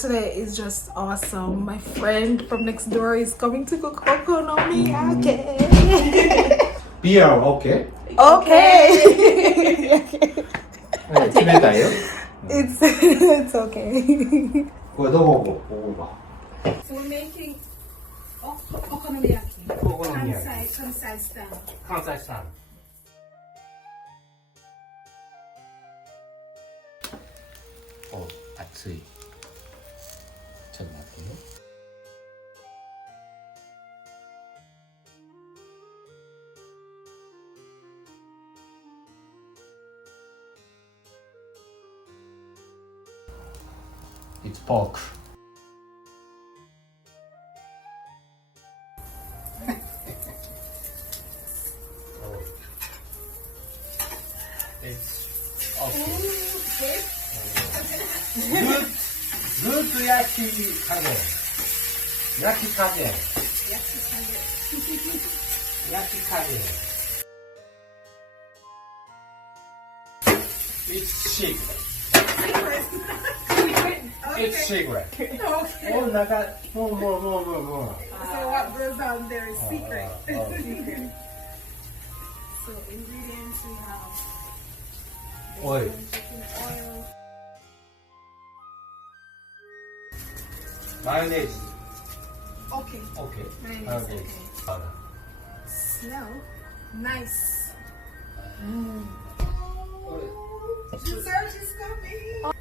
Today is just awesome. My friend from next door is coming to cook okonomiyaki. Beer, okay? Okay. 네, 티베타예요? It's okay. 그거 먹어봐. So we're making okonomiyaki. 오코노미야키. Kansai style.関西産. 아츠이. 좀 맞게요. It's pork. It's okay. Good yaki kage. Yaki kage. Yaki kage. It's secret. It's secret. Okay. Oh, more. So what goes down there is secret. Secret. So ingredients we have Oil. chicken oil. Mayonnaise. Okay. Okay. Mayonnaise, okay. Smell nice. Dessert is coming.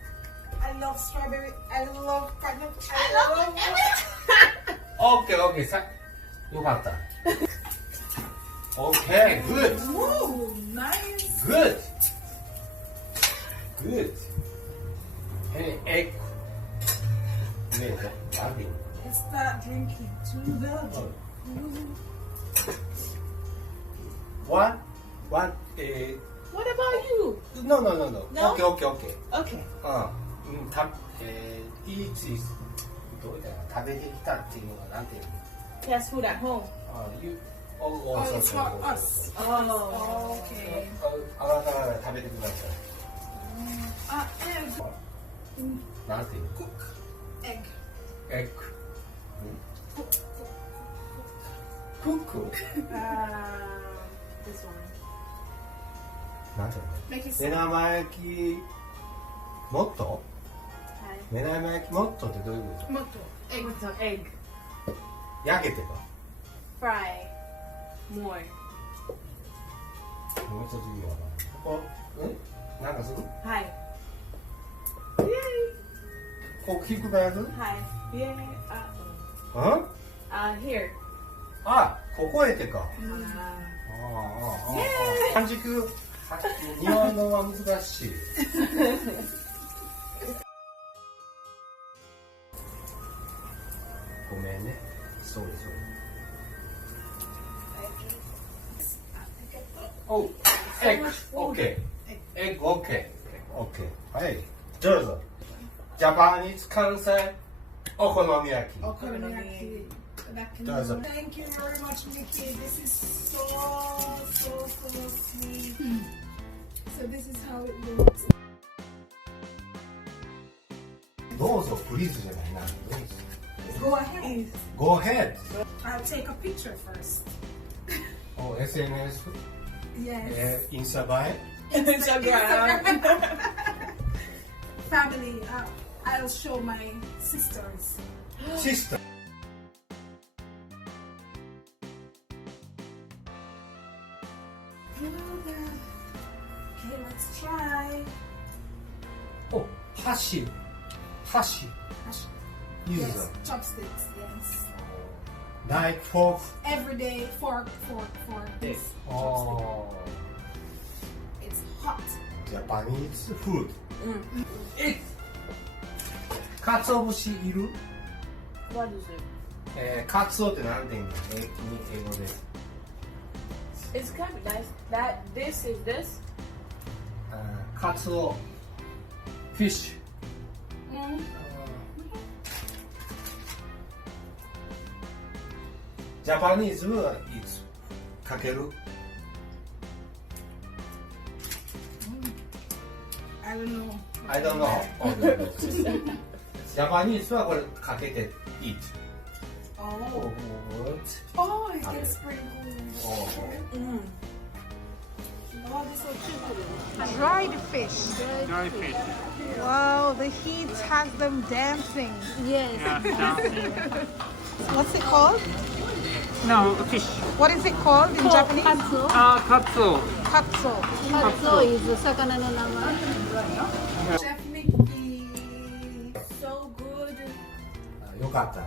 I love strawberry. I love pineapple. I love Okay. 이거 봤다. Okay, good. Ooh, nice. Good. Hey, egg. 네, 나비. Let's start drinking. To the One. What about you? No. No? Okay. Okay. いつどうだよ食べてきたっていうのはなんていうの Fast food at home. Oh, it's not us. Oh. Okay. あなたが食べてください Egg. なんていうの Cook. Egg. エッグ Cook. クック This one. なんていうの Make it 目玉焼きもっと Hi. 目玉焼きもっとってどういうこ Motto. Egg. What's an egg? と焼けてか Fry. More. もう一つ言うわなここなんかする Hi. こう聞くかやつ Hi. Yeah. うん Here. あここへてか Yay! 半熟庭のは難しいごめんねそうおエッグオッケーエッグオッケーオッケーはいどうぞジャパニーズ関西お好み焼き Okonomiyaki. Does it? Thank you very much, Mikki. This is so sweet. So this is how it looks. どうぞプリーズじゃないな Go ahead. Go ahead I'll take a picture first. お SNS Yes. インスタ映 Instagram. Family. I'll show my sisters. えシスター Okay, let's try. お箸 use Yes, chopsticks. Yes. knife fork Every day, fork. Yes. お It's hot. ジャパニーズフードかつお節いる What is it? かつおってなんて言うんだ英語で It's kind of nice. This is this. かつおフィッシュ Mm. ジャパニーズはいつかける I don't know. I don't know. ジャパニーズはこれかけて eat. Oh. What? Oh, it Okay. gets sprinkled. Oh. Oh, this is so cute. Dried fish. Dry fish. Wow, the heat has them dancing. Yes. Yeah, dancing. What's it called? No, fish. What is it called in Japanese? Katsu. Katsu. Katsu. Katsu is 魚の名前. Chef Mikki. So good. よかった。